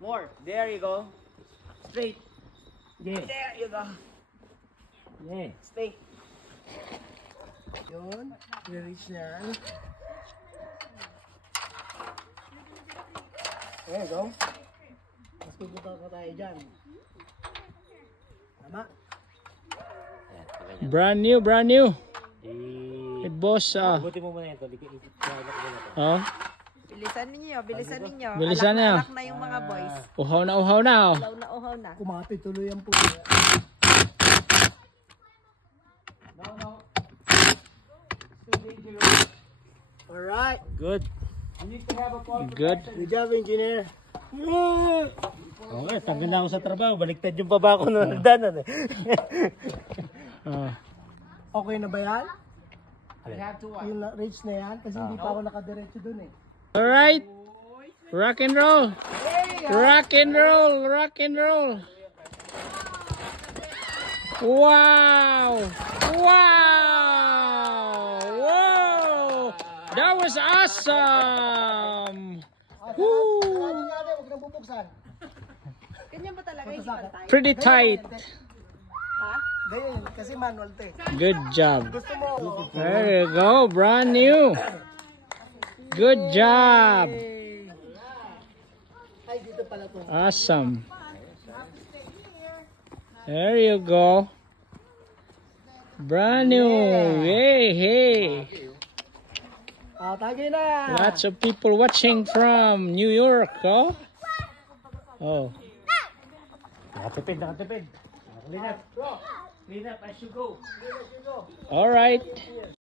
More. There you go. Straight. Yeah. There you go. Yeah. Straight. Yun. I-reach na yan. There you go. Mas pupunta ka tayo dyan. Tama? Brand new, brand new. Hey, boss. Buti mo muna ito. Oh. Bilisan ninyo, bilisan ninyo. Bilisan niyo. Alak na yung mga boys. Uhaw na, uhaw na. Oh. Uhaw na, uhaw na. Kumati tuloy ang po. Alright. Good. Good. Good job, engineer. Okay, tanggal na ako sa trabaho. Baliktad yung baba ko na nagdanan eh. Okay na ba yan? Yung reach na yan? Kasi hindi pa ako nakadiretso dun eh. Alright. Rock and roll. Rock and roll. Rock and roll. Wow. Wow. Whoa. That was awesome. Woo. Huwag nang bubuksan. Ganyan ba talaga hindi pantay? Pretty tight. Ha? Ganyan, kasi manual to eh. Good job. Gusto mo? There you go. Brand new. Good job. Ay, dito pala to. Awesome. There you go. Brand new. Hey, hey. Tagay na. Lots of people watching from New York. Oh. Oh. Nakatipid, nakatipid. Clean up. Clean up as you go. All right.